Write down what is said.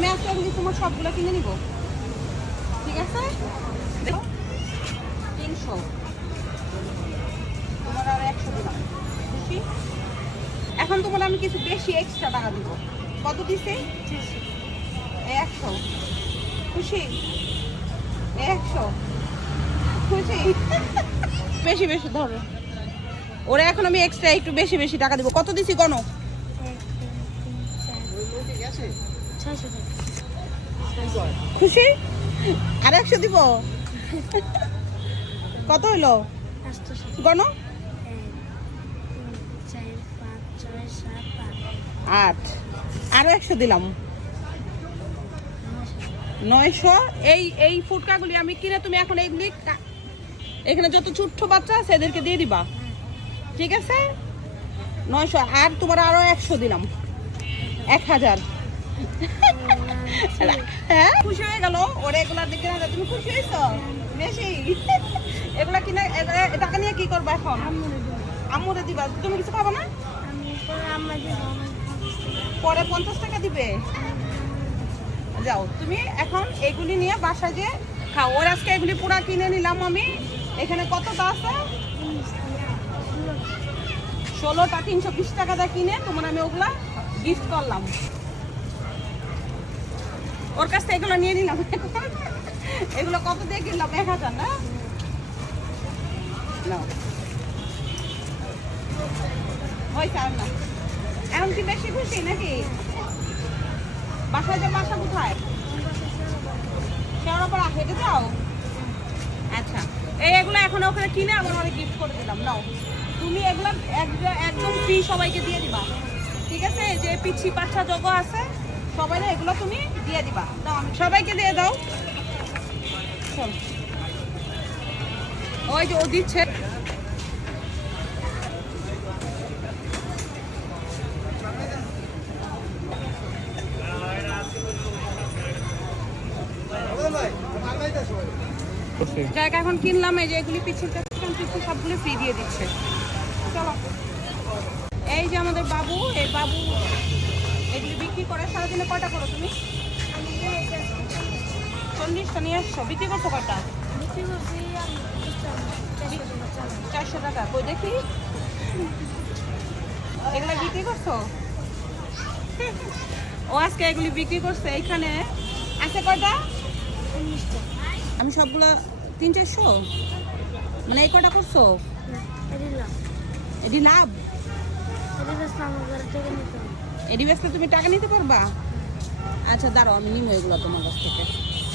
আমি আজকে এগুলি তোমার সবগুলো কিনে নিব, ঠিক আছে? 300 তোমার আর 100 দিলাম, খুশি? এখন তোমার আমি কিছু বেশি এক্সট্রা টাকা দিব। কত দিছে? 100, খুশি? 100, খুশি? বেশি বেশি ধরো, ওরা এখন আমি এক্সট্রা একটু বেশি বেশি টাকা দিব। কত দিছি গণ? খুশি? আর 100 দিব। কত হইলো গণ? 8, আরো 100 দিলাম, 900। এই ফুটকাগুলি আমি কিনে তুমি এখন এইগুলি এখানে যত ছোট্ট বাচ্চা আছে এদেরকে দিয়ে দিবা, ঠিক আছে? 900 আর তোমার আরো 100 দিলাম, 1000। হ্যাঁ, খুশি হয়ে গেল? ওরা এগুলা দেখে না, তুমি খুশি হয়েছো বেশি? এগুলা কিনে টাকা নিয়ে কি করবা এখন? আম্মুরে দিবা। তুমি কিছু খাবো না? পরে 50 টাকা দিবে। যাও তুমি এখন এগুলি নিয়ে বাসায় যে খাও। ওর আজকে এগুলি পুরা কিনে নিলাম আমি। এখানে কতটা আছে? 16টা 320 টাকা দিয়ে কিনে তোমার আমি ওগুলা গিফট করলাম। ওর কাছ থেকে এগুলো নিয়ে নিলাম। এগুলো কত দিয়ে কিনলাম? 1000 না? হয়েছে আর না। এখন কি বেশি খুশি নাকি? বাসায় যে বাসা কোথায়? শেওড়াপাড়া হেঁটে যাও? আচ্ছা, এগুলো এখন ওখানে কিনে আবার অনেক গিফট করে দিলাম। নাও তুমি এগুলো একদম ফ্রি সবাইকে দিয়ে দিবা, ঠিক আছে? যে পিচ্ছি বাচ্চা যোগ আছে সবাই এগুলো তুমি দিয়ে দিবা। দাও, আমি সবাইকে দিয়ে দাও। ওই যে ও দিচ্ছে। জায়গা এখন কিনলাম, এই যে এগুলি পিচ্ছিল সবগুলো ফ্রি দিয়ে দিচ্ছে। চলো, এই যে আমাদের বাবু, এই বাবু এগুলি বিক্রি করে। সারাদিনে কয়টা করো তুমি? 40টা নিয়ে আসছো। বিক্রি করছো কয়টা? 400 টাকা। কই দেখি, এগুলো বিক্রি করছো? ও আজকে এগুলি বিক্রি করছে। এইখানে আছে কয়টা? আমি সবগুলো 300-400, মানে এই কয়টা করছো? এটি লাভ। এটি বেচতে তুমি টাকা নিতে পারবা? আচ্ছা দাঁড়াও, আমি নিবো এগুলো তোমার কাছ থেকে।